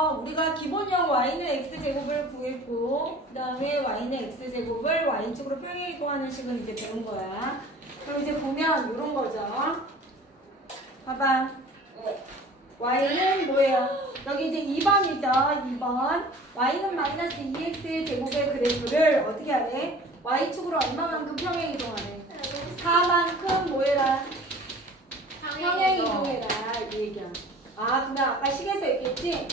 우리가 기본형 y는 x제곱을 구했고 그 다음에 y는 x제곱을 y축으로 평행이동하는 식은 이제 배운 거야. 그럼 이제 보면 이런 거죠. 봐봐. y는 뭐예요? 여기 이제 2번이죠. 2번. y는 마이너스 2x의 제곱의 그래프를 어떻게 하래? y축으로 얼마만큼 평행이동하래? 4만큼 뭐해라? 평행이동해라. 이 얘기야. 아, 근데 아까 식에서 얘기했지?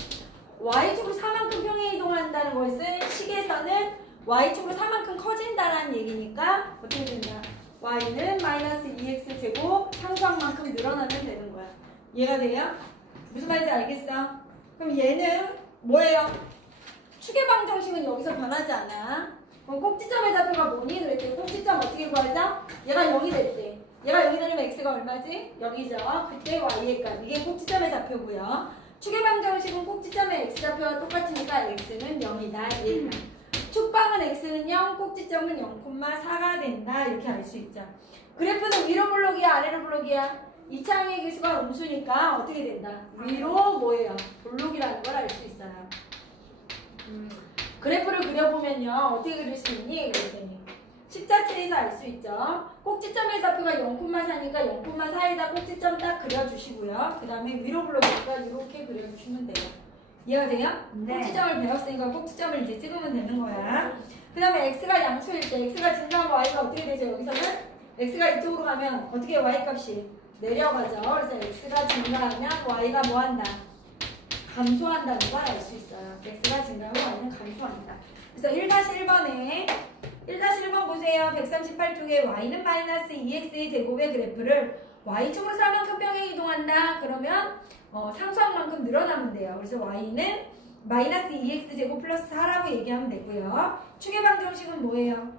y축으로 4만큼 평행이동한다는 것은 식에서는 y축으로 4만큼 커진다는 얘기니까 어떻게 된다? y는 마이너스 2x 제곱 상수항만큼 늘어나면 되는 거야. 이해가 돼요? 무슨 말인지 알겠어? 그럼 얘는 뭐예요? 축의 방정식은 여기서 변하지 않아. 그럼 꼭지점의 좌표가 뭐니? 그랬더니 꼭지점 어떻게 구하자? 얘가 0이 됐대. 얘가 0이 되려면 x가 얼마지? 0이죠. 그때 y의 값. 이게 꼭지점의 좌표고요. 축의 방정식은 꼭지점의 x좌표와 똑같으니까 x는 0이다. 얘가. 축방은 x는 0, 꼭지점은 0,4가 된다. 이렇게 알 수 있죠. 그래프는 위로 블록이야, 아래로 블록이야? 2차항의 개수가 음수니까 어떻게 된다? 위로 뭐예요? 블록이라는 걸 알 수 있어요. 그래프를 그려보면요. 어떻게 그릴 수 있니? 그랬더니 십자체에서 알 수 있죠. 꼭지점의 좌표가 0,4니까 0,4에다 꼭지점 딱 그려주시고요. 그 다음에 위로 블록이니까 이렇게 그려주시면 돼요. 이해가 돼요? 네. 꼭지점을 배웠으니까 꼭지점을 이제 찍으면 되는 거야. 그 다음에 x가 양수일 때 x가 증가하면 y가 어떻게 되죠? 여기서는 x가 이쪽으로 가면 어떻게 y 값이 내려가죠. 그래서 x가 증가하면 y가 뭐한다? 감소한다는 걸 알 수 있어요. x가 증가하면 y는 감소한다. 그래서 1-1번에 1-1번 보세요. 138쪽에 y는 마이너스 2x의 제곱의 그래프를 y축으로 4만큼 평행이동한다. 그러면 상수항만큼 늘어나면 돼요. 그래서 y는 마이너스 2x 제곱 플러스 4라고 얘기하면 되고요. 축의 방정식은 뭐예요?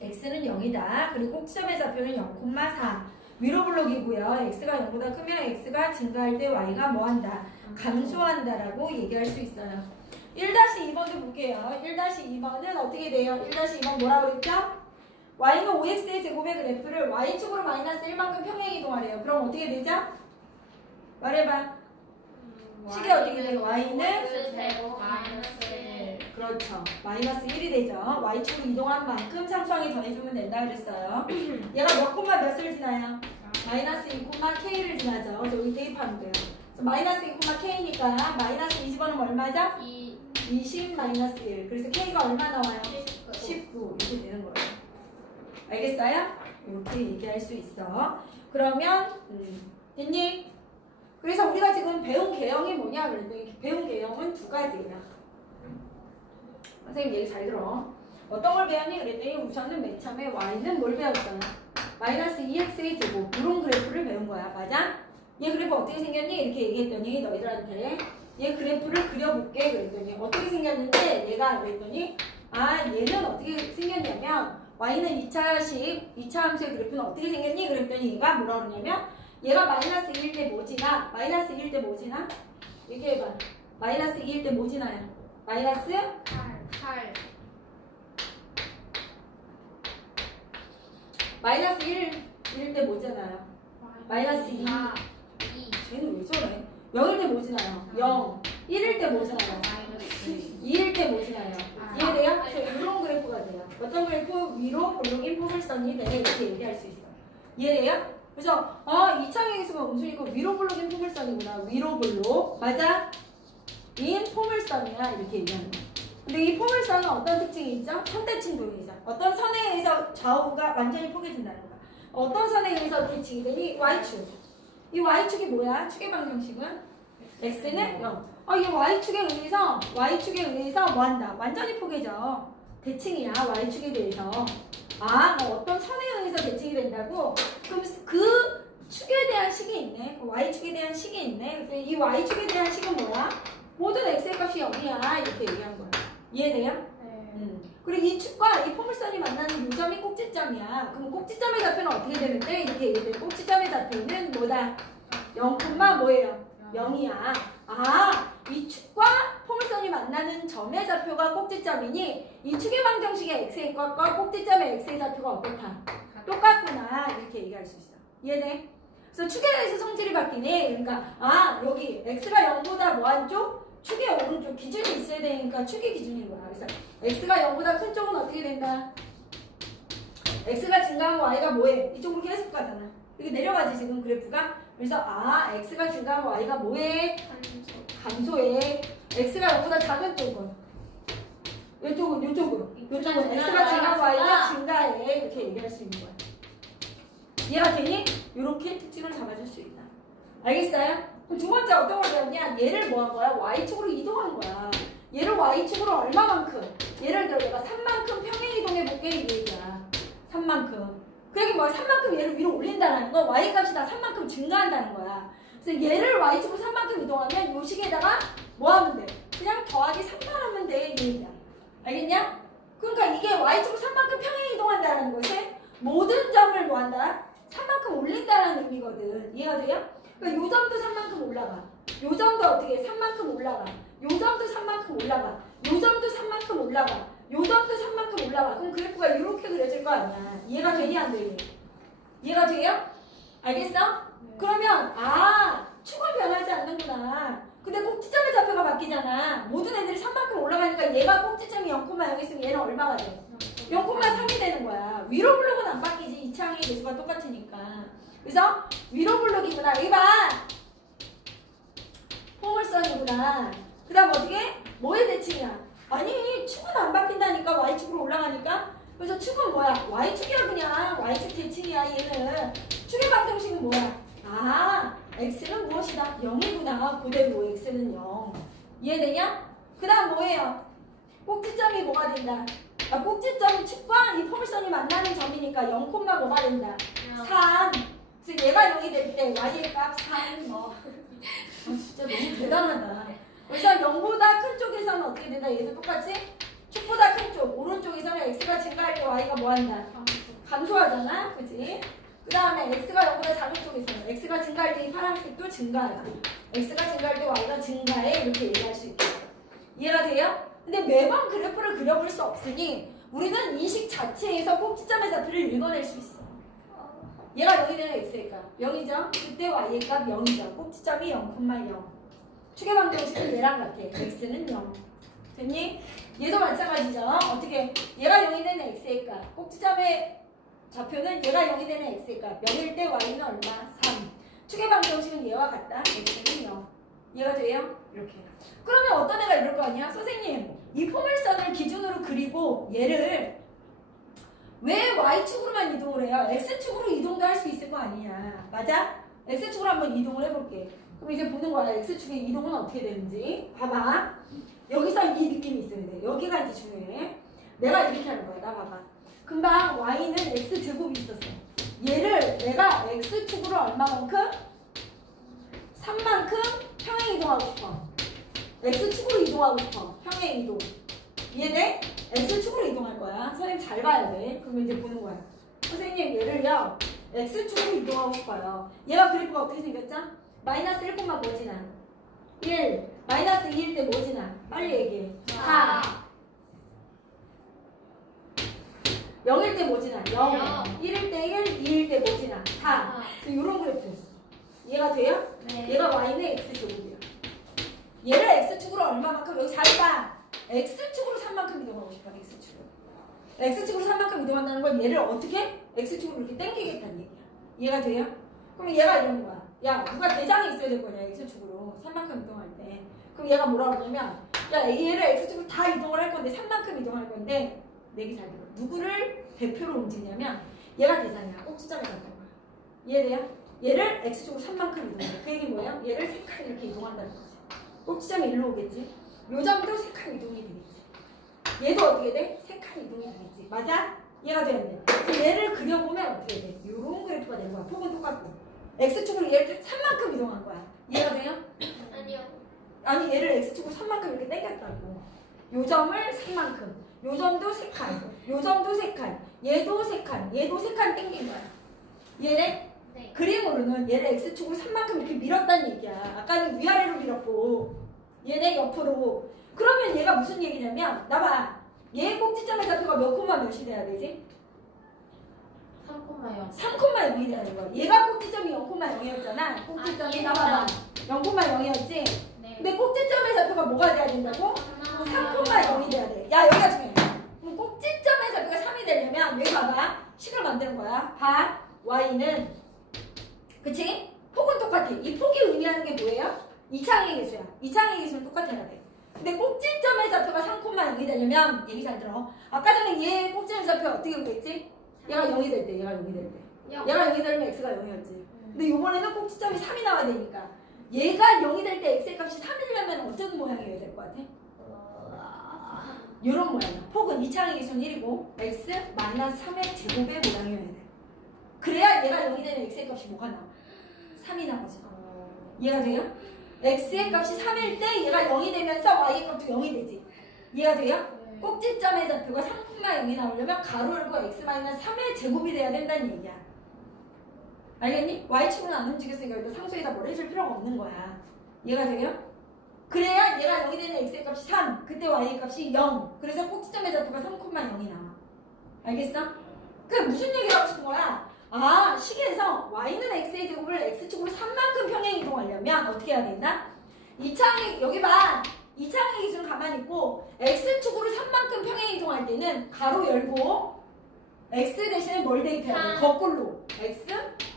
x는 0이다. 그리고 꼭지점의 좌표는 0,4. 위로 블록이고요. x가 0보다 크면 x가 증가할 때 y가 뭐한다? 감소한다라고 얘기할 수 있어요. 1-2번도 볼게요. 1-2번은 어떻게 돼요? 1-2번 뭐라고 그랬죠? y는 5x의 제곱의 그래프를 y축으로 마이너스 1만큼 평행이동하래요. 그럼 어떻게 되죠? 말해봐. 식이 어떻게 돼요? y는 제곱 마이너스 1. 그렇죠. 마이너스 1이 되죠. y축으로 이동한 만큼 상수항에 더해주면 된다 그랬어요. 얘가 몇 콤마 몇을 지나요? 마이너스 2,k를 지나죠. 그래서 여기 대입하면 돼요. 그래서 마이너스 2,k니까 마이너스 20원은 얼마죠? 20 마이너스 1. 그래서 k가 얼마 나와요? 19. 이렇게 되는 거예요. 알겠어요? 이렇게 얘기할 수 있어. 그러면 됐니? 그래서 우리가 지금 배운 개형이 뭐냐 그랬더니 배운 개형은 두 가지예요. 선생님 얘기 잘 들어. 어떤 걸 배웠니? 그랬더니 우선은 맨 처음에 y는 뭘 배웠어요? 마이너스 2x의 제곱 이런 그래프를 배운 거야. 맞아? 얘 그래프 어떻게 생겼니? 이렇게 얘기했더니 너희들한테 얘 그래프를 그려볼게 그랬더니 어떻게 생겼는데 얘가 그랬더니 아 얘는 어떻게 생겼냐면 y는 2차 함수의 그래프는 어떻게 생겼니? 그랬더니 얘가 뭐라 그러냐면 얘가 마이너스 2일 때 뭐 지나? 마이너스 2일 때 뭐 지나? 얘기해봐. 마이너스 2일 때 뭐 지나요? 마이너스 8. 마이너스 1일 때 뭐잖아요? 마이너스 2. 쟤는 왜 저래? 0일 때 뭐지나요? 0. 1일 때 뭐지나요? 2일 때 뭐지나요? 이해돼요? 이런 그래프가 돼요. 어떤 그래프? 위로 블록인 포물선이 돼. 이렇게 얘기할 수 있어요. 이해돼요? 그래서 2차항의 개수가 음수니까 위로 블록인 포물선이구나. 위로 블록. 맞아? 인 포물선이야. 이렇게 얘기하는 거야. 근데 이 포물선은 어떤 특징이 있죠? 선대칭도이죠. 어떤 선에 의해서 좌우가 완전히 포개진다는 거야. 어떤 선에 의해서 대칭이 되니? y축. 이 y축이 뭐야? 축의 방정식은? x는 0. 이 y축에 의해서 뭐 한다? 완전히 포개져. 대칭이야. y축에 대해서. 뭐 어떤 선에 의해서 대칭이 된다고? 그럼 그 축에 대한 식이 있네. 그 y축에 대한 식이 있네. 그래서 이 y축에 대한 식은 뭐야? 모든 x의 값이 0이야. 이렇게 얘기한 거야. 이해돼요? 네. 그리고 이 축과 이 포물선이 만나는 요점이 꼭지점이야. 그럼 꼭지점의 좌표는 어떻게 되는데? 이렇게 얘기해. 꼭지점의 좌표는 뭐다? 0, 뭐예요? 0이야. 이 축과 포물선이 만나는 점의 좌표가 꼭지점이니 이 축의 방정식의 x의 값과 꼭지점의 x의 좌표가 어떻다? 똑같구나. 이렇게 얘기할 수 있어. 이해돼? 그래서 축에 대해서 성질이 바뀌네. 그러니까 여기 x가 0보다 뭐한 쪽? 축이 기준이 있어야 되니까 축의 기준인 거야. 그래서 x가 0보다 큰 쪽은 어떻게 된다? x가 증가하면 y가 뭐해? 이쪽으로 계속 가잖아. 이렇게 내려가지 지금 그래프가. 그래서 x가 증가하면 y가 뭐해? 감소해. x가 0보다 작은 쪽은 이쪽은 x가 증가하면 y가 증가해. 이렇게 얘기할 수 있는 거야. 이해가 되니? 이렇게 특징을 잡아줄 수 있다. 알겠어요? 그럼 두 번째 어떤 걸 배웠냐? 얘를 뭐 한 거야? y축으로 이동한 거야. 얘를 y축으로 얼마만큼? 예를 들어 내가 3만큼 평행 이동해볼게 이 얘기야. 3만큼. 그러니까 뭐 3만큼 얘를 위로 올린다는 거 y값이 다 3만큼 증가한다는 거야. 그래서 얘를 y축으로 3만큼 이동하면 요 식에다가 뭐 하면 돼? 그냥 더하기 3만 하면 돼 이 얘기야. 알겠냐? 그러니까 이게 y축으로 3만큼 평행 이동한다는 것은 모든 점을 뭐 한다? 3만큼 올린다는 의미거든. 이해가 돼요? 그러니까 요 점도 3만큼 올라가. 요 점도 어떻게 3만큼 올라가. 요 점도 3만큼 올라가. 요 점도 3만큼 올라가. 요 점도 3만큼 올라가. 그럼 그래프가 이렇게 그려질 거 아니야. 이해가 되니 안 되니? 이해가 돼요? 알겠어? 그러면 축은 변하지 않는구나. 근데 꼭지점의 좌표가 바뀌잖아. 모든 애들이 3만큼 올라가니까 얘가 꼭지점이 0,0 있으면 얘는 얼마가 돼? 0,3이 되는 거야. 위로 블록은 안 바뀌지. 이차항의 개수가 똑같으니까. 그래서 위로 블록이구나. 여기 봐. 포물선이구나. 그 다음 어떻게? 뭐의 대칭이야? 아니 축은 안 바뀐다니까. Y축으로 올라가니까. 그래서 축은 뭐야? Y축이야 그냥. Y축 대칭이야 얘는. 축의 방정식은 뭐야? X는 무엇이다? 0이구나. 그대로 X는 0. 이해되냐? 그 다음 뭐예요? 꼭지점이 뭐가 된다? 꼭지점이 축과 이 포물선이 만나는 점이니까 0, 뭐가 된다? 3. 그래서 얘가 0이 될 때 y의 값 3. 진짜 너무 대단하다. 그래서 0보다 큰 쪽에서는 어떻게 된다? 얘도 똑같이 축보다 큰 쪽 오른쪽에서는 x가 증가할 때 y가 뭐 한다? 감소하잖아. 그치? 그 다음에 x가 0보다 작은 쪽에서는 x가 증가할 때 이 파란색도 증가하지. x가 증가할 때 y가 증가해. 이렇게 얘기할 수 있겠죠. 이해가 돼요? 근데 매번 그래프를 그려볼 수 없으니 우리는 이 식 자체에서 꼭지점의 좌표를 읽어낼 수 있어. 얘가 0이 되는 x의 값 0이죠? 그때 y의 값 0이죠. 꼭지점이 0,0. 축의 방정식은 얘랑 같아. x는 0. 됐니? 얘도 마찬가지죠. 어떻게? 얘가 0이 되는 x의 값. 꼭지점의 좌표는 얘가 0이 되는 x의 값. 0일 때 y는 얼마? 3. 축의 방정식은 얘와 같다. x는 0. 이해가 돼요? 이렇게. 그러면 어떤 애가 이럴 거 아니야? 선생님, 이 포물선을 기준으로 그리고 얘를 왜 Y축으로만 이동을 해요? X축으로 이동도 할 수 있을 거 아니냐. 맞아? X축으로 한번 이동을 해볼게. 그럼 이제 보는 거야. X축의 이동은 어떻게 되는지. 봐봐. 여기서 이 느낌이 있어야 돼. 여기가 이제 중요해. 내가 이렇게 하는 거야. 나 봐봐. 금방 Y는 X제곱이 있었어. 얘를 내가 X축으로 얼마만큼? 3만큼 평행 이동하고 싶어. X축으로 이동하고 싶어. 평행 이동. 얘네 X축으로 이동할 거야. 선생님 잘 봐야 돼. 그러면 이제 보는 거야. 선생님 얘를요. X축으로 이동하고 싶어요. 얘가 그래프가 어떻게 생겼죠? 마이너스 1, 뭐 지나? 1. 마이너스 2일 때 뭐 지나? 빨리 얘기해. 4. 0일 때 뭐 지나? 0. 1일 때 1, 2일 때 뭐 지나? 4. 이런 그래프였어. 이해가 돼요? 네. 얘가 Y는 X제곱이야. 얘를 X축으로 얼마만큼? 여기 4가 X축으로 3만큼 이동하고 싶어. X축으로. X축으로 3만큼 이동한다는 건 얘를 어떻게? X축으로 이렇게 당기겠다는 얘기야. 이해가 돼요? 그럼 얘가 이러는 거야. 야, 누가 대장이 있어야 될 거냐, X축으로. 3만큼 이동할 때. 그럼 얘가 뭐라고 그러냐면, 야, 얘를 X축으로 다 이동을 할 건데, 3만큼 이동할 건데, 내기 잘 들어. 누구를 대표로 움직이냐면, 얘가 대장이야. 꼭지점에 간다는 거야. 이해돼요? 얘를 X축으로 3만큼 이동해. 그 얘기 뭐예요? 얘를 3칸 이렇게 이동한다는 거지. 꼭지점이 일로 오겠지? 요 점도 3칸 이동이 되겠지. 얘도 어떻게 돼? 3칸 이동이 되겠지. 맞아? 얘가 되는데. 그래서 얘를 그려보면 어떻게 돼? 요런 그래프가 되는 거야. 폭은 똑같고. X축으로 얘를 3만큼 이동한 거야. 이해가 돼요? 아니요. 아니 얘를 X축으로 3만큼 이렇게 당겼다고. 요 점을 3만큼. 요 점도 3칸. 요 점도 3칸. 얘도 3칸. 얘도 3칸 당긴 거야. 이해돼? 네. 그림으로는 얘를 X축으로 3만큼 이렇게 밀었다는 얘기야. 아까는 위아래로 밀었고 얘네 옆으로. 그러면 얘가 무슨 얘기냐면 나봐. 얘 꼭지점의 좌표가 몇 콤마 몇이 돼야 되지? 3,0. 3,0이 돼야 되는 거야. 얘가 꼭지점이 0,0이었잖아. 꼭지점이 나봐봐. 0,0이었지? 네. 근데 꼭지점의 좌표가 뭐가 돼야 된다고? 3,0이 돼야 돼. 야, 여기가 중요해. 그럼 꼭지점의 좌표가 3이 되려면 여기 봐봐. 식을 만드는 거야. 봐. y는 그치? 폭은 똑같아. 이 폭이 의미하는 게 뭐예요? 이차항의 개수야. 이차항의 개수는 똑같아야 돼. 근데 꼭지점의 좌표가 3,0이 되려면 얘기 잘 들어. 아까 전에 얘 꼭지점의 좌표 어떻게 구했지? 얘가 0이 될 때, 얘가 0이 될 때. 얘가 0이 되려면 x가 0이었지. 근데 이번에는 꼭지점이 3이 나와야 되니까 얘가 0이 될 때 x의 값이 3이려면 어떤 모양이어야 될 것 같아? 이런 모양이야. 폭은 이차항의 개수는 1이고 x 마이너스 3의 제곱의 모양이어야 돼. 그래야 얘가 0이 되면 x의 값이 뭐가 나와? 3이 나오지. 이해가 돼요? x의 값이 3일 때 얘가 0이 되면서 y의 값도 0이 되지. 이해가 돼요? 꼭지점의 좌표가 3,0이 나오려면 가로 열고 x 마이너스 3의 제곱이 돼야 된다는 얘기야. 알겠니? y축은 안 움직였으니까 일단 상수에다 뭘 해줄 필요가 없는 거야. 이해가 돼요? 그래야 얘가 0이 되는 x의 값이 3, 그때 y의 값이 0. 그래서 꼭지점의 좌표가 3,0이 나와. 알겠어? 그게 무슨 얘기를 하고 싶은 거야? 아, 식에서 y는 x의 제곱을 x축으로 3만큼 평행 이동하려면 어떻게 해야 된다? 이차항의, 여기 봐. 이차항의 기준은 가만히 있고 x축으로 3만큼 평행 이동할 때는 가로 열고 x 대신에 뭘 대입해야 돼? 거꾸로 x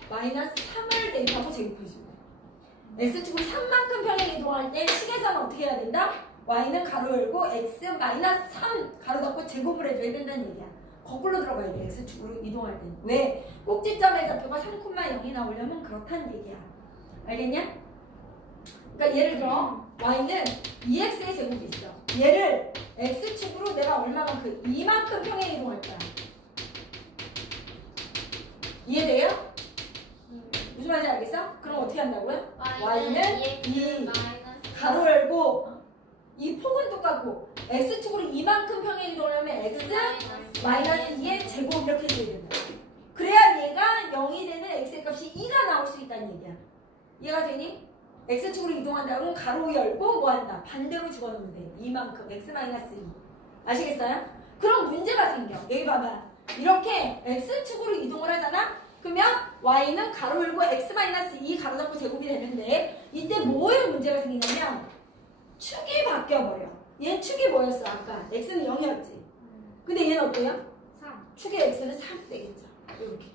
마이너스 3을 대입하고 제곱해주고 x축으로 3만큼 평행 이동할 때 식에서는 어떻게 해야 된다? y는 가로 열고 x 마이너스 3 가로 닫고 제곱을 해줘야 된다는 얘기야. 거꾸로 들어가야 돼. x축으로 이동할 때는. 왜? 꼭지점의 좌표가 3,0이 나오려면 그렇다는 얘기야. 알겠냐? 그러니까 예를 들어 y는 2x의 제곱이 있어. 얘를 x축으로 내가 얼마만큼? 2만큼 평행 이동할 거야. 이해돼요? 무슨 말인지 알겠어? 그럼 어떻게 한다고요? y는 2 가로 열고 이 폭은 똑같고 x축으로 이만큼 평행 이동하려면 x 마이너스 2의 제곱 이렇게 해줘야 된다. 그래야 얘가 0이 되는 x의 값이 2가 나올 수 있다는 얘기야. 이해가 되니? x축으로 이동한다 그러면 가로 열고 뭐 한다? 반대로 집어넣으면 돼. 이만큼 x 마이너스 2. 아시겠어요? 그럼 문제가 생겨. 여기 봐봐. 이렇게 x축으로 이동을 하잖아? 그러면 y는 가로 열고 x 마이너스 2 가로 닫고 제곱이 되는데 이때 뭐에 문제가 생기냐면 축이 바뀌어버려. 얘는 축이 뭐였어? 아까 x는 0이었지. 근데 얘는 어때요? 3. 축의 x는 3 되겠죠. 이렇게.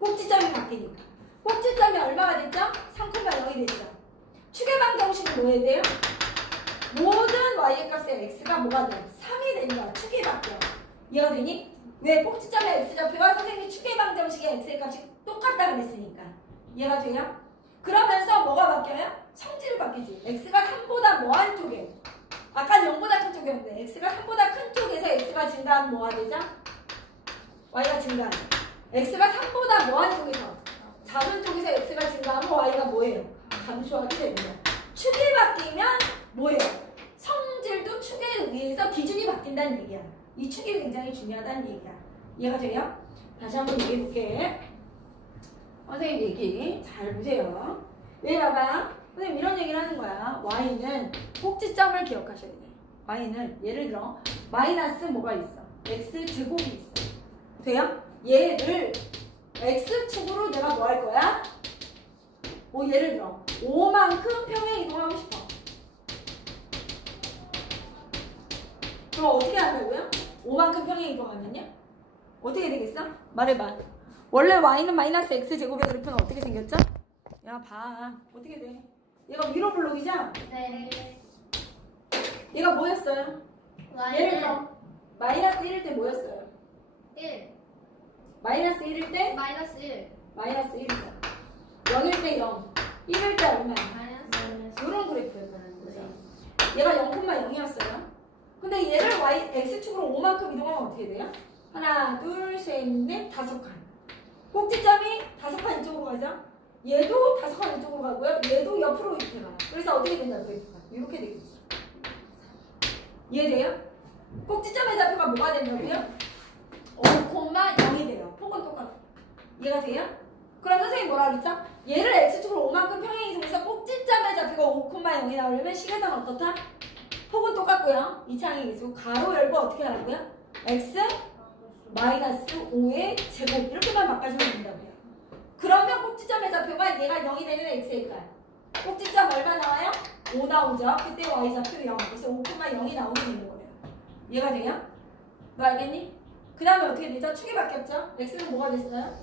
꼭지점이 바뀌니까. 꼭지점이 얼마가 됐죠? 3,0이 됐죠. 축의 방정식은 뭐 해야 돼요? 모든 y의 값의 x가 뭐가 돼? 3이 되는 거야. 축이 바뀌어. 이해가 되니? 왜? 꼭지점의 x좌표와 선생님이 축의 방정식의 x의 값이 똑같다 그랬으니까. 이해가 돼요? 그러면서 뭐가 바뀌어요? 성질이 바뀌지. x가 3보다 뭐한 쪽에? 아까 0보다 큰 쪽이었는데 x가 3보다 큰 쪽에서 x가 증가하면 뭐가 되죠? y가 증가하죠. x가 3보다 뭐한 쪽에서? 작은 쪽에서 x가 증가하면 y가 뭐예요? 감소하게 됩니다. 축이 바뀌면 뭐예요? 성질도 축에 의해서 기준이 바뀐다는 얘기야. 이 축이 굉장히 중요하다는 얘기야. 이해가 돼요? 다시 한번 얘기해 볼게. 선생님 얘기 잘 보세요. 왜 봐봐. 선생님 이런 얘기를 하는 거야. y는 꼭지점을 기억하셔야 돼. y는 예를 들어 마이너스 뭐가 있어? x제곱이 있어. 돼요? 얘를 x축으로 내가 뭐 할 거야? 뭐 예를 들어 5만큼 평행 이동하고 싶어. 그럼 어떻게 한다고요? 5만큼 평행 이동하면요? 어떻게 되겠어? 말해봐. 원래 y는 마이너스 x제곱의 그래프는 어떻게 생겼죠? 야 봐. 어떻게 돼? 얘가 위로 블록이죠? 네. 얘가 뭐였어요? 예를 들어 마이너스 1일 때 뭐였어요? 1. 마이너스 1일 때? 마이너스 1. 마이너스 1이죠. 0일 때 0. 1일 때 얼마야? 마이너스 이런 그래프였다는 거죠. 얘가 0,0이었어요. 근데 얘를 x축으로 5만큼 이동하면 어떻게 돼요? 하나, 둘, 셋, 넷, 5칸. 꼭지점이 5칸 이쪽으로 가죠? 얘도 5칸 이쪽으로 가고요. 얘도 옆으로 이렇게 가요. 그래서 어떻게 된다고요? 이렇게 되겠죠. 이해돼요? 꼭지점의 좌표가 뭐가 된다고요? 5,0이 돼요. 폭은 똑같아. 이해가 돼요? 그럼 선생님이 뭐라 그랬죠? 얘를 x축으로 5만큼 평행 이동해서 꼭지점의 좌표가 5,0이 나오려면 식에서는 어떻다? 폭은 똑같고요. 이차항의 계수 가로 열고 어떻게 하라고요? x 마이너스 5의 제곱 이렇게만 바꿔주면 된다고요. 그러면 꼭지점의 좌표가 얘가 0이 되는 x일까요? 꼭지점 얼마 나와요? 5 나오죠? 그때 y좌표 0. 그래서 5,0이 나오게 되는 거예요. 이해가 돼요? 너 알겠니? 그 다음에 어떻게 되죠? 축이 바뀌었죠? x는 뭐가 됐어요?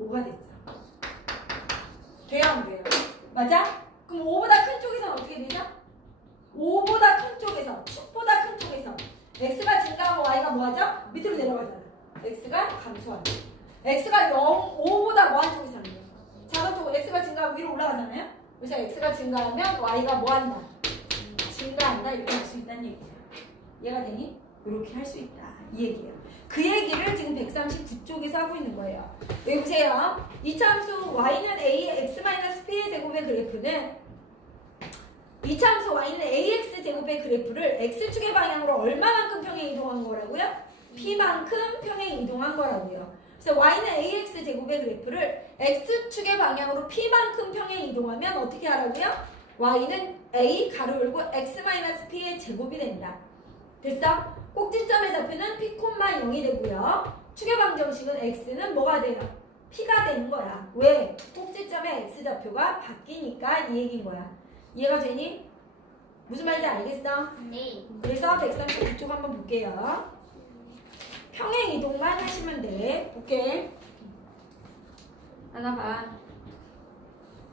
5가 됐죠. 돼요 안 돼요? 맞아? 그럼 5보다 큰 쪽에서는 어떻게 되죠? 5보다 큰 쪽에서, 축보다 큰 쪽에서 x가 증가하고 y가 뭐하죠? 밑으로 내려가잖아. x가 감소하죠. x가 5보다 뭐한 쪽에서는요? 작은 쪽으로 x가 증가하고 위로 올라가잖아요? 그래서 x가 증가하면 y가 뭐한다? 증가한다. 이렇게 할 수 있다는 얘기예요. 이해가 되니? 이렇게 할 수 있다. 이 얘기예요. 그 얘기를 지금 139쪽에서 하고 있는 거예요. 여기 보세요. 이차함수 y는 a x-p의 제곱의 그래프는 이차함수 y는 ax 제곱의 그래프를 x축의 방향으로 얼마만큼 평행 이동한 거라고요? p만큼 평행 이동한 거라고요. 그래서 y는 ax 제곱의 그래프를 x축의 방향으로 p만큼 평행 이동하면 어떻게 하라고요? y는 a 가로 열고 x-p의 제곱이 된다. 됐어? 꼭지점의 좌표는 p, 0이 되고요. 축의 방정식은 x는 뭐가 돼요? p가 되는 거야. 왜? 꼭지점의 x좌표가 바뀌니까 이 얘기인 거야. 이해가 되니? 무슨 말인지 알겠어? 네. 그래서 139쪽 한번 볼게요. 평행 이동만 하시면 돼. 볼게. 하나 봐.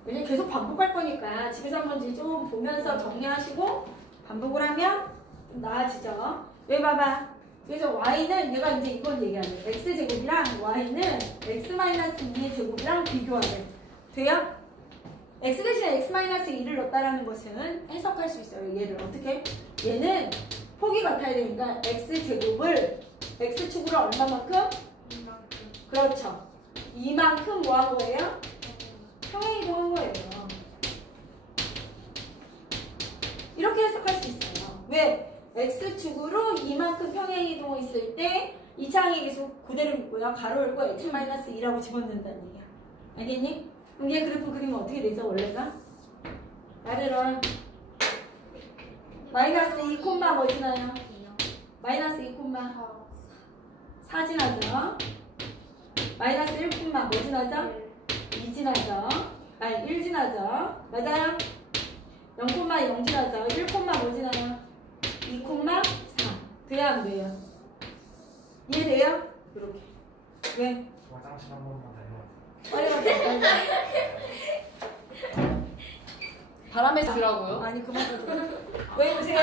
왜냐면 계속 반복할 거니까 집에서 한 번씩 좀 보면서 정리하시고 반복을 하면 좀 나아지죠. 왜 봐봐. 그래서 y는 얘가 이제 이걸 얘기하네. x제곱이랑 y는 x-2의 제곱이랑 비교하래. 돼요? x 대신에 x-2를 넣었다라는 것은 해석할 수 있어요. 얘를 어떻게? 얘는 폭이 같아야 되니까 x제곱을 x축으로 얼마만큼? 그렇죠. 이만큼 뭐 한 거예요? 평행 이동한 거예요. 이렇게 해석할 수 있어요. 왜? x축으로 이만큼 평행 이동했을 때 이차항의 계속 그대로 있고요. 가로 열고 x-2라고 집어넣는다는 얘기야. 알겠니? 그럼 얘 그래프 그리면 어떻게 되죠? 원래가? 말해라. 마이너스 2, 뭐 지나요? 마이너스 2, 4 지나죠? 마이너스 1, 뭐 지나죠? 2 지나죠? 아니 1 지나죠? 맞아요? 0,0 지나죠? 1, 뭐 지나요? 2, 4 돼야 안 돼요? 이해돼요? 이렇게. 왜? 화장실 한 번만 다녀왔어요. 빨리 가자. 바람에서 더라고요? 아니 그만 가자. 왜 보세요?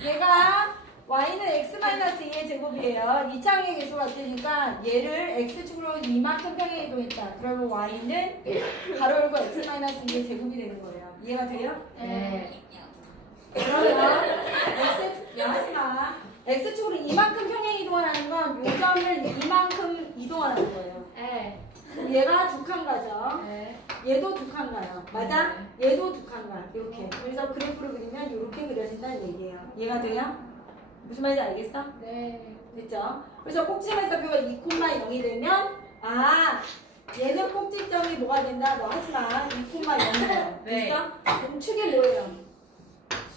얘가 y는 x-2의 제곱이에요. 이차항의 계수 같으니까 얘를 x축으로 이만큼 평행 이동했다. 그러면 y는 가로 열고 x-2의 제곱이 되는 거예요. 이해가 돼요? 네. 그러면 x 하지마. x축으로 이만큼 평행 이동하는 건 요 점을 이만큼 이동하는 거예요. 네. 얘가 두 칸 가죠. 네. 얘도 두 칸 가요. 맞아? 얘도 두 칸 가. 이렇게. 그래서 그래프를 그리면 이렇게 그려진다는 얘기예요. 이해가 돼요? 무슨 말인지 알겠어? 네. 됐죠? 그래서 꼭지점의 좌표가 2,0이 되면 얘는 꼭지점이 뭐가 된다? 너 하지마. 2,0이야. 네. 됐어? 그럼 축이 뭐예요?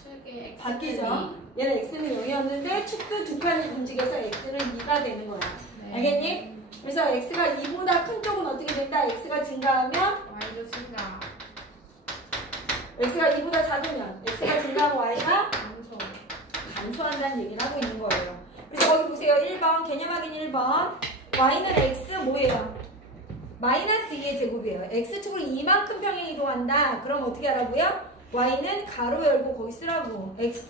축의 X. 바뀌죠? 얘는 x는 0이었는데 축도 두 칸이 움직여서 x는 2가 되는 거야. 네. 알겠니? 그래서 x가 2보다 큰 쪽은 어떻게 된다? x가 증가하면 Y도 증가. x가 2보다 작으면 x가 증가하고 y가 감소. 감소한다는 얘기를 하고 있는 거예요. 그래서 거기 보세요. 1번 개념 확인 1번 y는 x 뭐예요? 마이너스 2의 제곱이에요. x축으로 이만큼 평행 이동한다. 그럼 어떻게 하라고요? y는 가로 열고 거기 쓰라고. x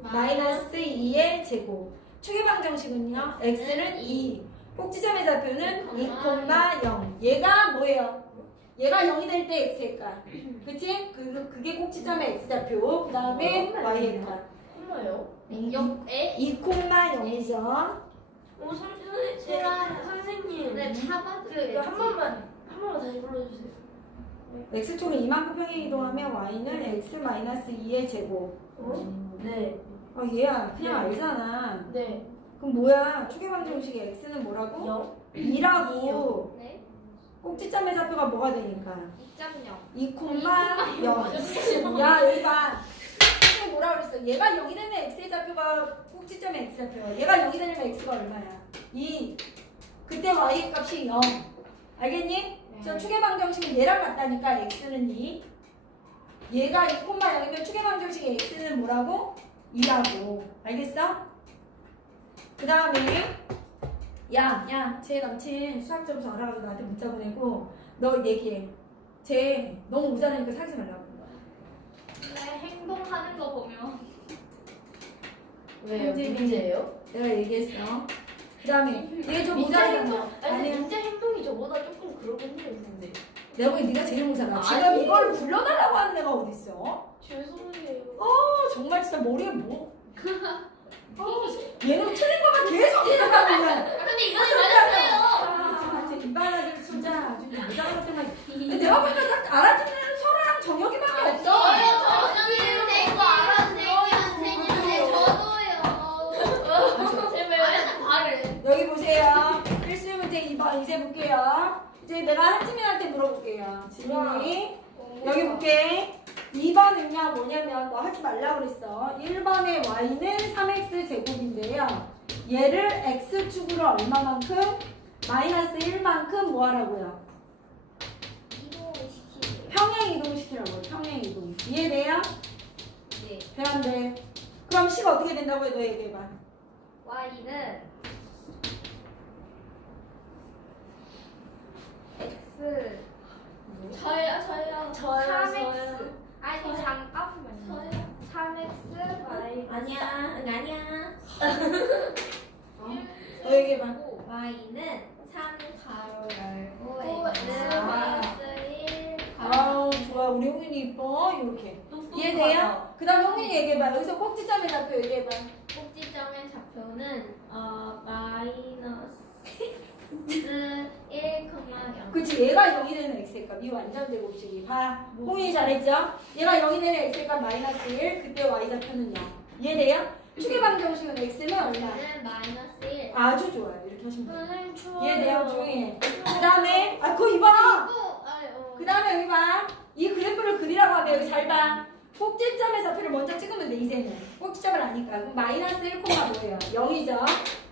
마이너스 2의 제곱. 축의 방정식은요. x는 2. 꼭지점의 좌표는 2,0. 얘가 뭐예요? 얘가 0이 될 때 x의 값. 그치? 그게 꼭지점의 x좌표. 그 다음에 y의 값. 콤마요? 역에 2,0이죠. 선생님. 네, 차받을 한 번만 다시 불러주세요. x축으로 이만큼 평행 이동하면 y는 x-2의 제곱. 네. 얘야 그냥 알잖아. 네. 그럼 뭐야? 축의 방정식의 x는 뭐라고? 0. 2라고. 네. 꼭지점의 좌표가 뭐가 되니까? 2.0. 2,0. 야 여기 봐. 선생님 뭐라 그랬어? 얘가 0이 되면 x의 좌표가 꼭지점의 x좌표야. 얘가 0이 되면 x가 얼마야? 2. 그때 y의 값이 0. 알겠니? 저 축의 방정식은 얘랑 같다니까 x는 2. 얘가 2,0이면 축의 방정식의 x는 뭐라고? 2라고. 알겠어? 그 다음에 야, 제 남친 수학 점수 알아가지고 나한테 문자 보내고 너 얘기해. 쟤 너무 우자니까 사귀지 말라고. 근데 행동하는 거 보면 왜요? 현진이. 문제예요? 내가 얘기했어. 그 다음에 얘 좀 민재 행동 우자잖아. 아니 아니, 민재 행동이 저보다 조금 그러긴 해요 근데. 내가 보기 네가 제일 우자라. 지금 아니. 이걸 불러달라고 하는 애가 어딨어? 죄송해요. 정말 진짜 머리에 뭐. 얘는 틀린 것만 계속 얘기하는 근데 이거는 맞았어요. 진짜 이반아들 진짜 아주 무자가 같은 내가 보니까 딱 알아듣는 설아랑 정혁이밖에 없어. 저는 이거 알아들어요. 되는데 저도요. 제발 발을. 여기 보세요. 필수 문제 2번 이제 볼게요. 이제 내가 한지민한테 물어볼게요. 지민이 여기 볼게. 2번은요 뭐냐면 너 하지 말라고 그랬어. 1번의 y는 3x 제곱인데요. 얘를 x축으로 얼마만큼? 마이너스 1만큼 뭐 하라고요? 이동시키세요. 평행 이동시키라고요. 평행 이동. 이해돼요? 네. 대안돼. 그럼 C가 어떻게 된다고요? 너 얘기해봐. y는 x 저요. 3x 아니 잠깐만요. 저요. 3x y 아니야. 너 얘기해봐. y는 3 가로 열고 또 x X 마이너스 1 아우 좋아. 우리 홍인이 이뻐. 이렇게. 이해돼요? 그 다음 홍인이 얘기해봐. 여기서 꼭지점에 잡혀 얘기해봐. 꼭지점의 좌표는 마이너스 1,0. 그치. 얘가 0이 되는 x의 값. 이 완전 제곱식이. 봐. 홍인이 잘했죠? 얘가 0이 되는 x의 값 마이너스 1. 그때 y 좌표는 0. 이해돼요? 축의 방정식은 x는 얼마? 는 마이너스 1. 아주 좋아요. 이렇게 하시면 돼요. 선생님 추워요. 이해돼요? 조용히 해. 그 다음에 그거 이봐라. 또 그 다음에 여기 봐. 이 그래프를 그리라고 하면 여기 잘 봐. 꼭지점의 좌표를 먼저 찍으면 돼, 이제는. 꼭지점을 아니까. 그럼 마이너스 1, 뭐예요? 0이죠?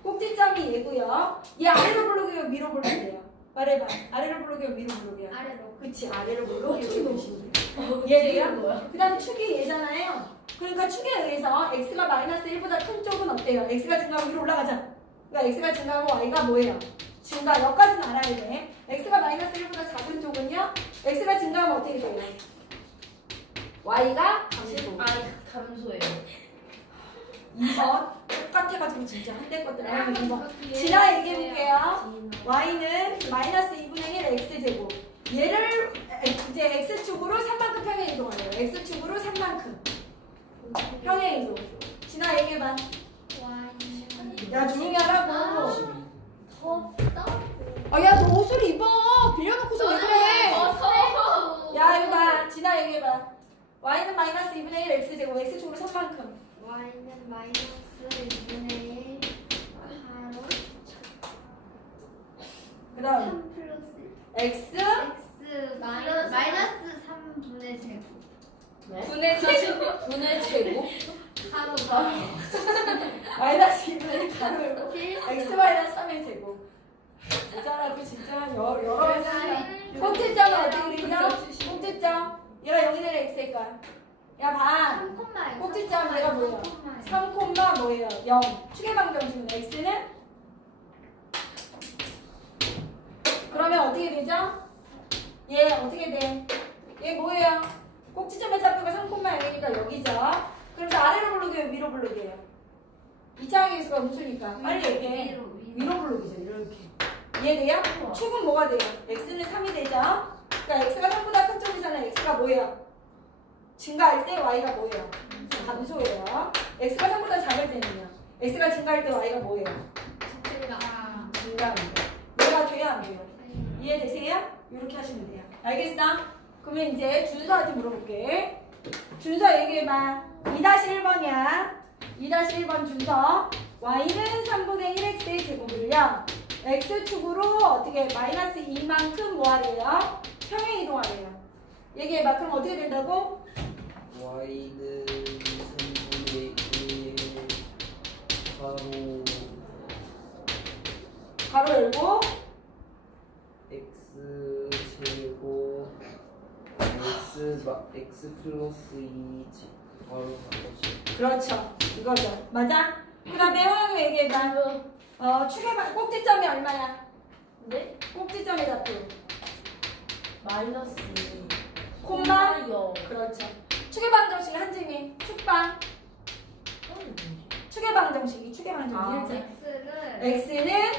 꼭지점이 얘고요. 얘 아래로 블록이에요? 위로 블록이에요? 말해봐. 아래로 블록이에요? 위로 블록이에요? 아래로. 그치, 아래로 블록, 위로 블록. 얘돼요? 그 다음에 축이 얘잖아요. 그러니까 축에 의해서 x가 마이너스 1보다 큰 쪽은 어때요? x가 증가하고 위로 올라가자. 그러니까 x가 증가하고 y가 뭐예요? 증가. 여기까지는 알아야 돼. x가 마이너스 1보다 작은 쪽은요? x가 증가하면 어떻게 돼요? y가 감소. 감소예요. 2번 똑같아가지고 진짜 한대 것들 하면 2번 지나 얘기해볼게요. y는 마이너스 2분의 1 x제곱. 얘를 이제 x축으로 3만큼 평행 이동하래요. x축으로 3만큼 평행 이동. 지나 얘기해봐. y는 야 조용히 하라고. 덥다. 야 너 옷을 입어. 빌려놓고서 왜 그래. 어서. 야 이거 봐. 지나 얘기해봐. y는 마이너스 2분의 1 x제곱. x축으로 3만큼. y는 마이너스 2분의 1 가로 그 다음 3 플러스 x x 마이너스 3분의 제곱 분의 제곱. 분의 제곱. 가로가 마이너스 2분의 1 가로 열고 x 마이너스 3의 제곱. 모자라고 진짜 여러 가지. 꼭지점은 어떻게 되죠? 꼭지점. 얘가 0이 되는 x일까? 야 봐. 3콤마 꼭지점 얘가 뭐예요? 3, 뭐예요? 0. 축의 방정식은 x는? 그러면 어떻게 되죠? 얘 어떻게 돼? 얘 뭐예요? 꼭지점의 좌표가 3,0이니까 여기죠. 그래서 아래로 블록이에요? 위로 블록이에요? 이차항의 개수가 무수니까 빨리 얘기해. 위로 블록이죠. 이렇게. 이해돼요? 축은 뭐가 돼요? x는 3이 되죠? 그러니까 x가 3보다 큰 쪽이잖아요. x가 뭐예요? 증가할 때 y가 뭐예요? 감소예요. x가 3보다 작을 때는요. x가 증가할 때 y가 뭐예요? 증가합니다. 얘가 돼요? 안 돼요? 이해되세요? 이렇게 하시면 돼요. 알겠어? 그러면 이제 준서한테 물어볼게. 준서 얘기해봐. 2-1번이야. 2-1번 준서. y는 3분의 1x의 제곱을요. x축으로 어떻게 마이너스 2만큼 뭐하래요? 평행 이동하래요. 얘기해봐. 그럼 어떻게 된다고? y는 3분의 1 가로 열고 x 제곱 x 플러스 2 바로 바꿔줘. 그렇죠. 이거죠. 맞아? 그 다음에 호영이 얘기해봐. 축의 꼭지점이 얼마야? 네? 꼭지점의 좌표. 마이너스 콤마 0. 그렇죠. 축의 방정식 한지민 축방. 축의 방정식이 축의 방정식 x를 x는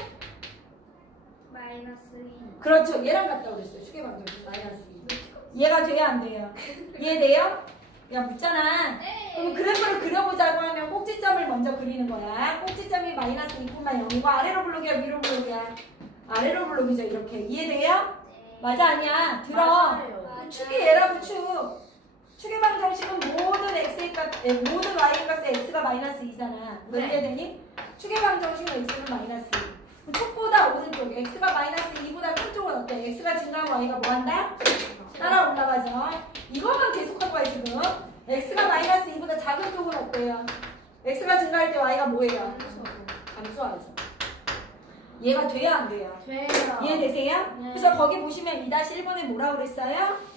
마이너스 2. 그렇죠. 얘랑 같다고 그랬어요. 축의 방정식 마이너스 2. 이해가 돼요? 안 돼요? 이해돼요? 야 묻잖아. 그럼 그래프를 그려보자고 하면 꼭지점을 먼저 그리는 거야. 꼭지점이 마이너스 2,0이고 아래로 블록이야 위로 블록이야? 아래로 블록이죠. 이렇게. 이해돼요? 맞아 아니야? 들어. 맞아요. 축이 얘라고 축. 축의 방정식은 모든 x의 값, 모든 y의 값에 x가 마이너스 2잖아. 너 네. 이해되니? 축의 방정식은 x는 마이너스 2. 축보다 오른쪽, x가 마이너스 2보다 큰 쪽은 어때? x가 증가하면 y가 뭐 한다? 따라 올라가죠. 이것만 계속할 거야 지금. x가 마이너스 2보다 작은 쪽은 어때요? x가 증가할 때 y가 뭐예요? 감소하죠. 이해가 돼야 안 돼요? 돼요. 이해되세요? 네. 그래서 거기 보시면 2-1번에 뭐라고 그랬어요?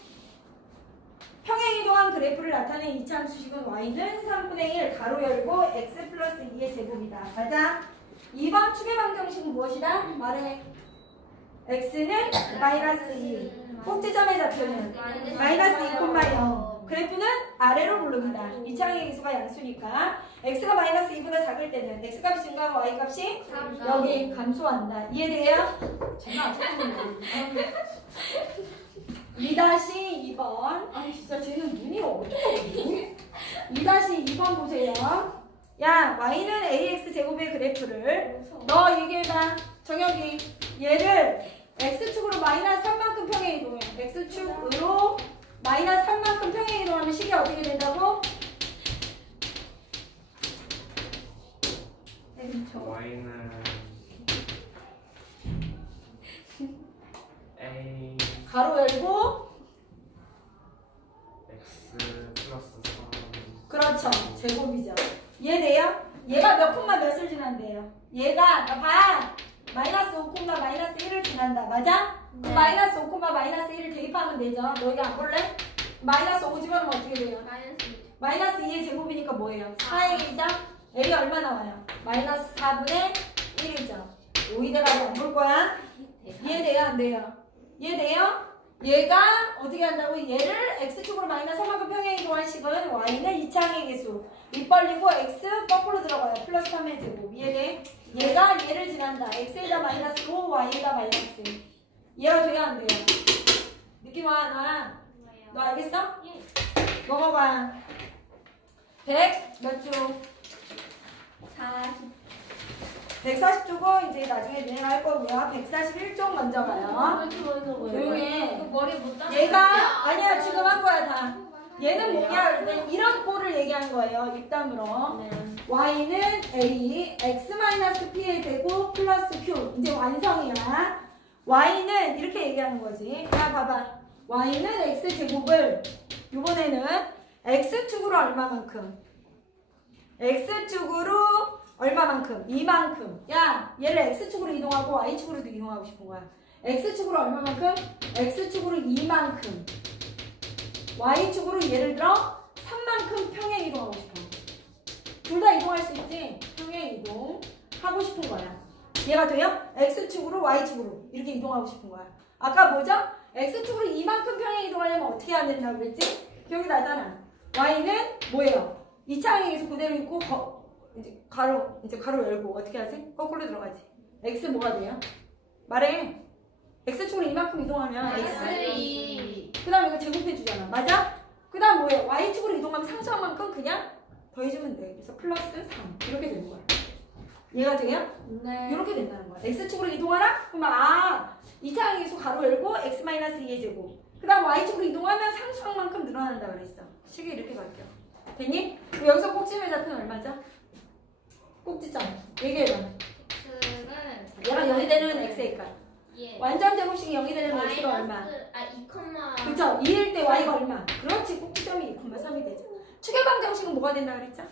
평행이동한 그래프를 나타낸 이차함수식은 y는 3분의 1 가로 열고 x 플러스 2의 제곱이다. 맞아? 2번 축의 방정식은 무엇이다? 말해. x는 마이너스 2. 꼭지점의 좌표는 마이너스 2,0. 그래프는 아래로 블록이다. 이차항의 기수가 양수니까 x가 마이너스 2보다 작을 때는 x값이 증가하고 y값이 여기 감소한다. 이해돼요? 제가 아직도 2-2번. 아 진짜 쟤는 눈이 어두워. 2-2번 보세요. 야 y는 ax 제곱의 그래프를 너 얘기해봐. 정혁이 얘를 x축으로 마이너스 3만큼 평행 이동해. x축으로 마이너스 3만큼 평행 이동하면 식이 어떻게 된다고? y는 a 가로 열고 x 플러스 3. 그렇죠. 제곱이죠. 이해돼요? 얘가 몇 콤마 몇을 지난대요? 얘가 봐. 마이너스 5 콤마 마이너스 1을 지난다. 맞아? 그럼 마이너스 5 콤마 마이너스 1을 대입하면 되죠. 너 이거 안 볼래? 마이너스 5 집어넣으면 어떻게 돼요? 마이너스 2의 제곱이니까 뭐예요? 4의 2죠? L이 얼마 나와요? 마이너스 4분의 1이죠. 5이 돼가지고 안 볼 거야? 이해돼요? 안 돼요? 이해돼요? 얘가 어떻게 한다고? 얘를 x축으로 마이너스 3만큼 평행 이동한 식은 y는 2차항의 개수. 입 벌리고 x 거꾸로 들어가요. 플러스 3의 제곱. 이해돼? 얘가 얘를 지난다. x에다 마이너스 5, y에다 마이너스 1. 이해가 돼요? 안 돼요? 느낌 와? 나? 너 알겠어? 넘어가. 100 몇 조? 140조고 이제 나중에 진행할 거고요. 141쪽 먼저 가요. 조용해. 머리 못 따. 얘가 아니야 지금 한 거야 다. 얘는 뭐냐? 그러면 이런 꼴을 얘기한 거예요. 입담으로. y는 a x-p의 제곱 플러스 q. 이제 완성이야. y는 이렇게 얘기하는 거지. 야 봐봐. y는 x 제곱을 이번에는 x축으로 얼마만큼? x축으로 얼마만큼? 이만큼. 야 얘를 x축으로 이동하고 y축으로도 이동하고 싶은 거야. x축으로 얼마만큼? x축으로 이만큼. y축으로 예를 들어 3만큼 평행 이동하고 싶어. 둘 다 이동할 수 있지? 평행 이동 하고 싶은 거야. 이해가 돼요? x축으로 y축으로 이렇게 이동하고 싶은 거야. 아까 뭐죠? x축으로 이만큼 평행 이동하려면 어떻게 해야 된다고 그랬지? 기억이 나잖아. y는 뭐예요? 2차항에서 그대로 있고 이제 가로 열고 어떻게 하지? 거꾸로 들어가지. x 뭐가 돼요? 말해. x축으로 이만큼 이동하면 x. 그 다음 이거 제곱해 주잖아. 맞아? 그 다음 뭐예요? y축으로 이동하면 상수한 만큼 그냥 더해주면 돼. 그래서 플러스 3 이렇게 되는 거야. 이해가 돼요? 네. 이렇게 된다는 거야. x축으로 이동하라? 그러면 2차항의 계수 가로 열고 x-2의 제곱. 그 다음 y축으로 이동하면 상수한 만큼 늘어난다 그랬어. 식이 이렇게 갈게요. 됐니? 그리고 여기서 꼭지점의 좌표는 얼마죠? 꼭지점. 얘기해봐. 얘가 0이 되는 x일까? 완전 제곱식이 0이 되는 x가 얼마? 2, 그쵸? 2일 때 y가 얼마? 그렇지. 꼭지점이 2,3이 되죠. 축의 방정식은 뭐가 된다 그랬죠?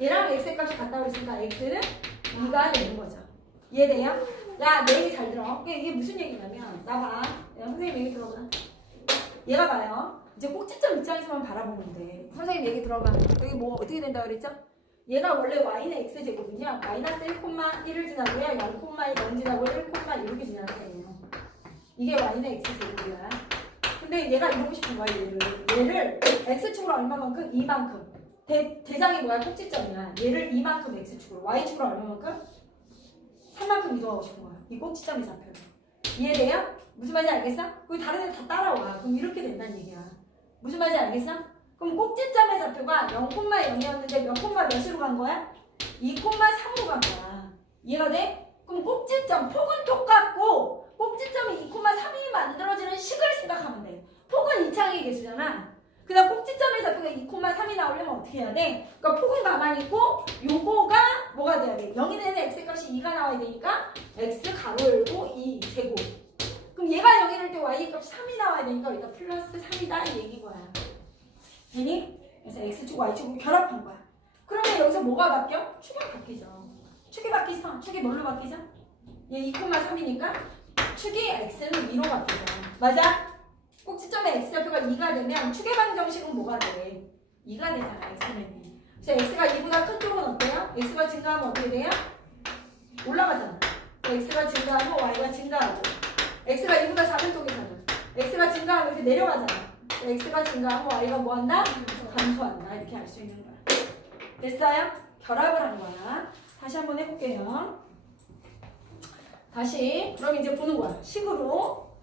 얘랑 x의 값이 같다고 그랬으니까 x는 2가 되는 거죠. 이해돼요? 야, 내 얘기 잘 들어. 이게 무슨 얘기냐면 나 봐. 야, 선생님 얘기 들어봐. 얘가 봐요. 이제 꼭지점 입장에서만 바라보면 돼. 선생님 얘기 들어봐. 여기 뭐 어떻게 된다 그랬죠? 얘가 원래 y는 x제곱은요. 마이너스 1,1을 지나고요. 0,1 지나고 1, 이렇게 지나가요. 이게 y는 x제곱이야. 근데 얘가 이러고 싶은 거야. 얘를 x축으로 얼마만큼? 2만큼. 대장이 뭐야? 꼭지점이야. 얘를 2만큼 x축으로. y축으로 얼마만큼? 3만큼 이동하고 싶은 거야. 이 꼭지점이 잡혀요. 이해돼요? 무슨 말인지 알겠어? 그럼 다른 애 다 따라와. 그럼 이렇게 된다는 얘기야. 무슨 말인지 알겠어? 그럼 꼭지점의 좌표가 0,0이었는데 몇 콤마 몇으로 간 거야? 2,3으로 간 거야. 이해가 돼? 그럼 꼭지점, 폭은 똑같고 꼭지점이 2,3이 만들어지는 식을 생각하면 돼. 폭은 이차항의 개수잖아. 그다음 꼭지점의 좌표가 2,3이 나오려면 어떻게 해야 돼? 그러니까 폭은 가만히 있고 요거가 뭐가 돼야 돼? 0이 되는 x값이 2가 나와야 되니까 x 가로 열고 2 제곱. 그럼 얘가 0이 될 때 y 값이 3이 나와야 되니까 여기다 플러스 3이다 이 얘기인 거야. 되니? 그래서 x축 y축을 결합한 거야. 그러면 여기서 뭐가 바뀌어? 축이 바뀌죠. 축이 바뀌죠. 축이 뭘로 바뀌죠? 얘 2,3이니까 축이 x는 2로 바뀌죠. 맞아? 꼭지점의 x좌표가 2가 되면 축의 방정식은 뭐가 돼? 2가 되잖아. x는 2. 그래서 x가 2보다 큰 쪽은 어때요? x가 증가하면 어떻게 돼요? 올라가잖아. x가 증가하고 y가 증가하고 x가 2보다 작은 쪽이잖아. x가 증가하면 이렇게 내려가잖아. x가 증가하고 y가 뭐한다? 감소한다. 이렇게 알 수 있는 거야. 됐어요? 결합을 한 거야. 다시 한번 해볼게요. 다시 그럼 이제 보는 거야. 식으로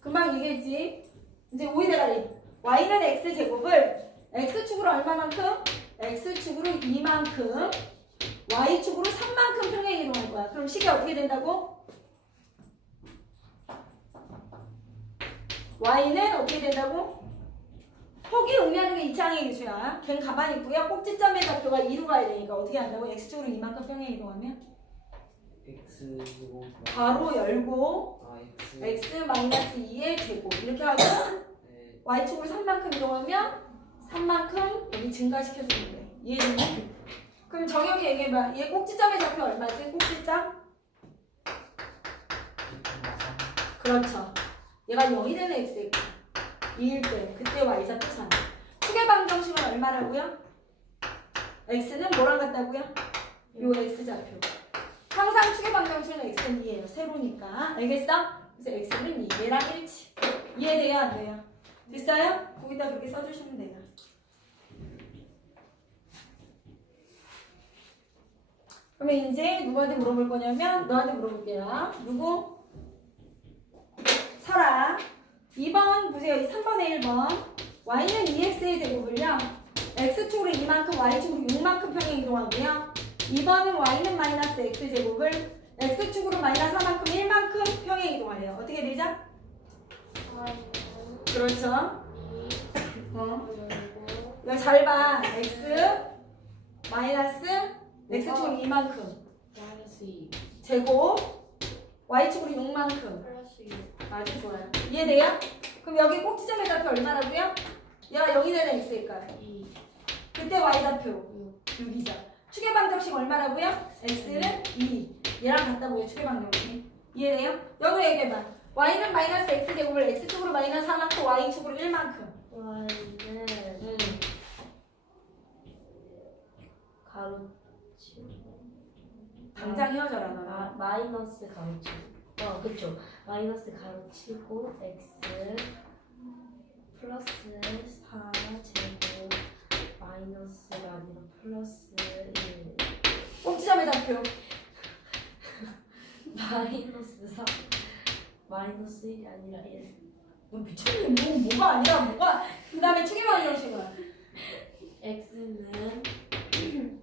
금방 얘기했지. 이제 5의 대가리 y는 x제곱을 x축으로 얼마만큼? x축으로 2만큼 y축으로 3만큼 평행 이동할 거야. 그럼 식이 어떻게 된다고? y는 어떻게 된다고? 폭이 의미하는 게 이차항의 개수야. 걔는 가만히 있고요. 꼭지점의 좌표가 2로 가야 되니까 어떻게 한다고? x축으로 2만큼 평행 이동하면? x 제곱 가로 열고 x x 마이너스 2의 제곱 이렇게 하고 네. y축으로 3만큼 이동하면 3만큼 여기 증가시켜주면 돼. 이해되니? 그럼 정혁이 얘기해봐. 얘 꼭지점의 좌표 얼마지? 꼭지점? 그렇죠. 얘가 0이 되는 x일 거야. 2일 때 그때 y좌표 3. 축의 방정식은 얼마라고요? x는 뭐랑 같다고요? 요 x좌표. 항상 축의 방정식은 x는 2예요. 세로니까. 알겠어? 그래서 x는 2. 얘랑 일치. 이해돼요? 안 돼요? 됐어요? 거기다 그렇게 써주시면 돼요. 그러면 이제 누구한테 물어볼 거냐면 너한테 물어볼게요. 누구? 설아. 2번 보세요. 3번에 1번. y는 2x의 제곱을요. x축으로 2만큼 y축으로 6만큼 평행 이동하고요. 2번은 y는 마이너스 x제곱을 x축으로 마이너스 4만큼 1만큼 평행 이동하래요. 어떻게 되죠? 그렇죠. 여기 잘 봐. x 마이너스 x축으로 2만큼 마이너스 2 제곱 y축으로 6만큼 플러스 6 아주 좋아요. 이해돼요? 그럼 여기 꼭지점의 좌표 얼마라고요? 얘가 0이 되는 x일까요? 2 그때 y좌표 6이죠. 축의 방정식 얼마라고요? x는 2. 얘랑 같다고요. 축의 방정식. 이해돼요? 여기 얘기해봐. y는 마이너스 x제곱을 x축으로 마이너스 4만큼 y축으로 1만큼. y는 가로치고 당장 헤어져라 너. 마이너스 가로치고 그쵸. 마이너스 가로치고 x 플러스 4 제곱 마이너스가 아니라 플러스 1 꼭지점의 좌표. 마이너스 4 마이너스 1이 아니라 1 너 미쳤니? 뭐가 아니라 뭐가. 그 다음에 축의 방정식은 x는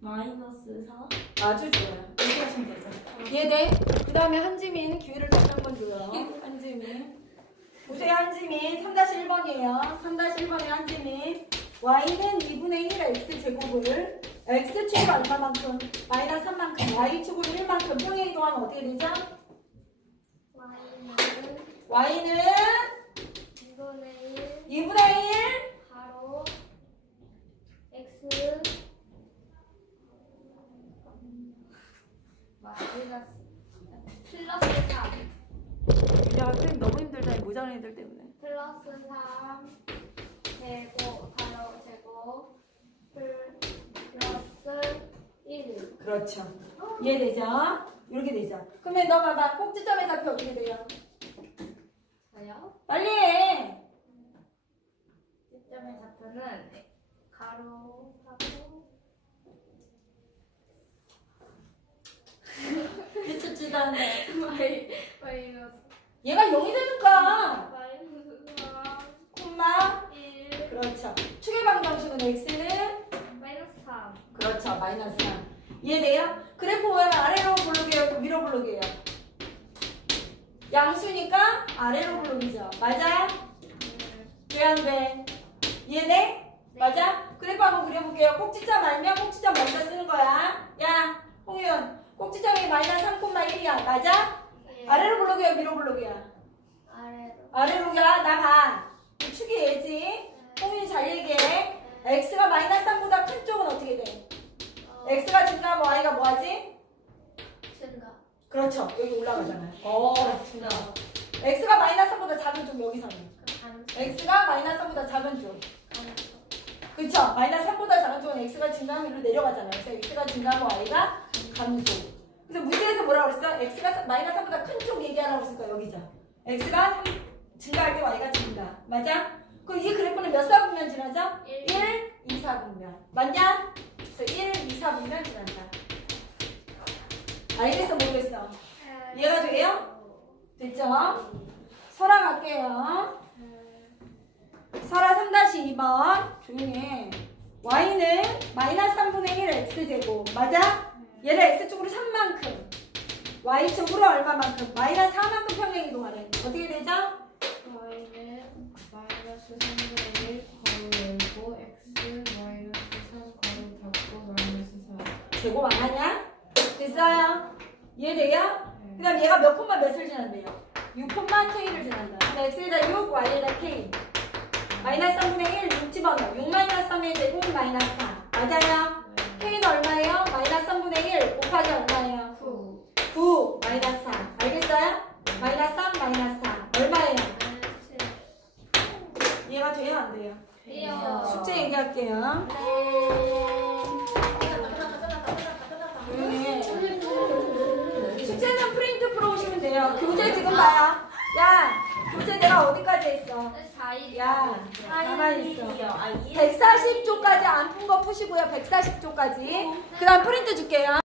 마이너스 4 아주 좋아요. 이렇게 하시면 되죠. 이해돼? 그 다음에 한지민 기회를 다시 한 번 줘요. 한지민. 보세요. 한지민 3-1번이에요. 3-1번의 한지민. y는 2분의 1 x제곱을 x축으로 얼마만큼? 마이너스 3만큼 y축으로 1만큼 평행 이동하면 어떻게 되죠? y는 2분의 1 2분의 1 가로 x 마이너스 플러스 3 야, 쌤 너무 힘들다. 이 모자란 애들 때문에. 플러스 3 제곱 가로 제곱 플러스 1. 그렇죠. 이해되죠? 이렇게 되죠. 그러면 너 봐봐. 꼭지점의 좌표 어떻게 돼요? 저요? 빨리 해. 시점의 좌표는 가로 미쳤지도 않네. 마이너스 얘가 0이 되니까. 마이너스 3 콤마. 1 그렇죠. 축의 방정식은 x는 마이너스 3. 그렇죠. 마이너스 3. 이해돼요? 그래프 모양 아래로 블록이에요? 위로 블록이에요? 양수니까 아래로 블록이죠. 맞아요? 왜 안 돼? 이해돼? 맞아? 그래프 한번 그려볼게요. 꼭지점 알면 꼭지점 먼저 쓰는 거야. 야, 홍윤. 꼭지점이 마이너스 3,1이야. 맞아? 아래로 블록이야? 위로 블록이야? 아래로. 아래로야. 나 봐. 이 축이 얘지? 홍윤이 잘 얘기해. x가 마이너스 3보다 큰 쪽은 어떻게 돼? x가 증가하면 y가 뭐하지? 증가. 그렇죠. 여기 올라가잖아요. 증가. x가 마이너스 3보다 작은 쪽 여기서는. x가 마이너스 3보다 작은 쪽. 그쵸? 마이너스 3보다 작은 쪽은 x가 증가하면 위로 내려가잖아요. 그래서 x가 증가하면 y가 감소. 그래서 문제에서 뭐라고 그랬어? x가 마이너스 3보다 큰 쪽 얘기하라고 했으니까 여기죠. x가 증가할 때 y가 증가. 맞아? 그럼 이 그래프는 몇 사분면 지나죠? 1, 2, 4분면. 맞냐? 그래서 1, 2, 4분면 지난다. 알겠어? 모르겠어? 이해가 돼요? 됐죠? 설아 갈게요. 설아 3-2번 조용히 해. y는 마이너스 3분의 1 x제곱. 맞아? 얘를 x쪽으로 3만큼 y쪽으로 얼마만큼? 마이너스 4만큼 평행 이동하래. 어떻게 되죠? y는 마이너스 3분의 1 괄호 열고 x 마이너스 3 괄호 닫고 마이너스 4. 제곱 안 하냐? 됐어요? 이해돼요? 그 다음 얘가 몇 콤마 몇을 지난대요? 6콤마 k를 지난다. 근데 x에다 6, y에다 k. 마이너스 3분의 1, 6 집어넣어. 6 마이너스 3의 제곱 마이너스 4. 맞아요? k는 얼마예요? 마이너스 3분의 1 곱하기 얼마예요? 9 마이너스 4. 알겠어요? 마이너스 3 마이너스 4. 얼마예요? 이해가 돼요? 안 돼요? 돼요. 숙제 얘기할게요. 조용히 해. 숙제는 프린트 풀어오시면 돼요. 교재 지금 봐요. 야, 교재 내가 어디까지 했어? 4일. 야, 가만히 있어. 140쪽까지 안 푼 거 푸시고요. 140쪽까지. 그 다음 프린트 줄게요.